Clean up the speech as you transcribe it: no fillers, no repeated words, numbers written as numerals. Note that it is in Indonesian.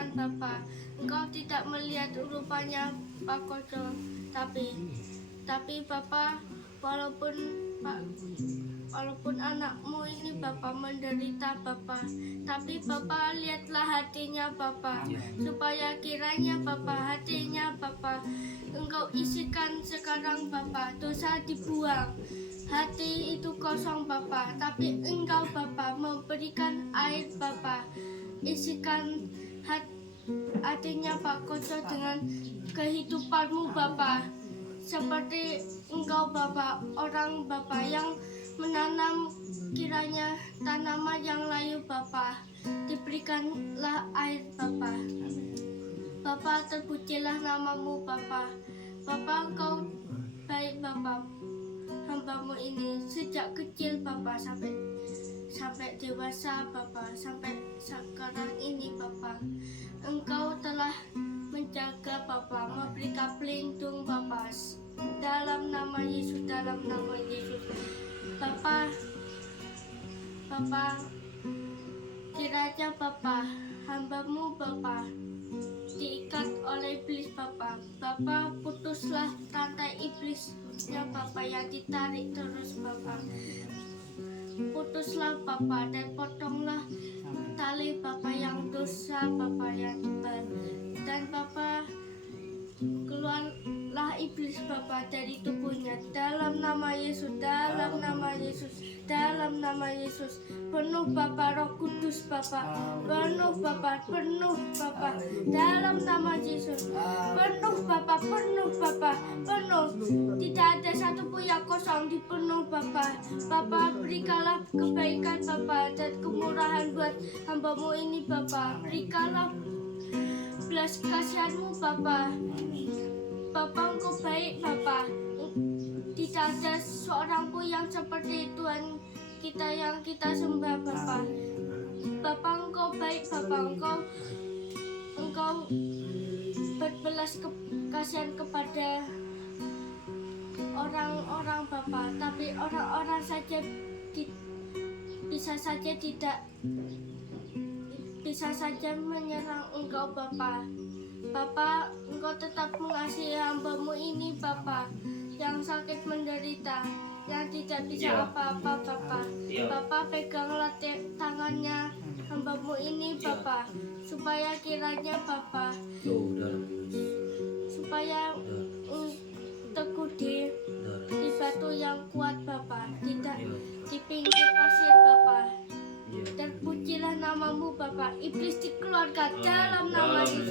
dengan Bapa. Engkau tidak melihat rupanya Pak Koco, tapi Bapa, walaupun anakmu ini Bapa menderita Bapa, tapi Bapa lihatlah hatinya Bapa, supaya kiranya Bapa hatinya Bapa Engkau isikan sekarang Bapa, dosa dibuang, hati itu kosong Bapa, tapi Engkau Bapa memberikan air Bapa, isikan hatinya Pak Koco dengan kehidupanmu Bapa, seperti Engkau Bapa, orang Bapa yang menanam, kiranya tanaman yang layu Bapa, diberikanlah air Bapa. Bapa, terpujilah namamu Bapa. Bapa, Engkau baik Bapa. Hambamu ini sejak kecil Bapa sampai dewasa Bapa, sampai sekarang ini Bapa, Engkau telah menjaga Bapa, memberikan pelindung Bapa, dalam nama Yesus, Bapa, kiranya Bapa, hambamu Bapa diikat oleh iblis Bapa, putuslah rantai iblisnya Bapa yang ditarik terus Bapa, putuslah Bapa dan potonglah tali Bapa yang dosa Bapa yang tebal, dan Bapa keluarlah iblis Bapa dari tubuhnya, dalam nama Yesus, penuh Bapa Roh Kudus Bapa, penuh Bapa, dalam nama Yesus, penuh Bapa, tidak ada satupun yang kosong, dipenuh Bapa. Berikanlah kebaikan Bapa dan kemurahan buat hambamu ini Bapa, berikanlah belas kasihanmu Bapa. Engkau baik Bapa, tidak ada seorang pun yang seperti Tuhan kita yang kita sembah Bapa. Engkau baik Bapa, Engkau berbelas kasihan kepada orang-orang Bapa, tapi orang-orang saja bisa saja menyerang Engkau Bapa. Engkau tetap mengasihi hambamu ini Bapa, yang sakit menderita, yang tidak bisa apa-apa Bapa. Peganglah tangannya hambamu ini Bapa, supaya kiranya Bapa, supaya teguh di batu yang kuat Bapa, tidak di pinggir pasir Bapa. Dan pujilah namamu Bapa, iblis dikeluarkan dalam nama Yesus.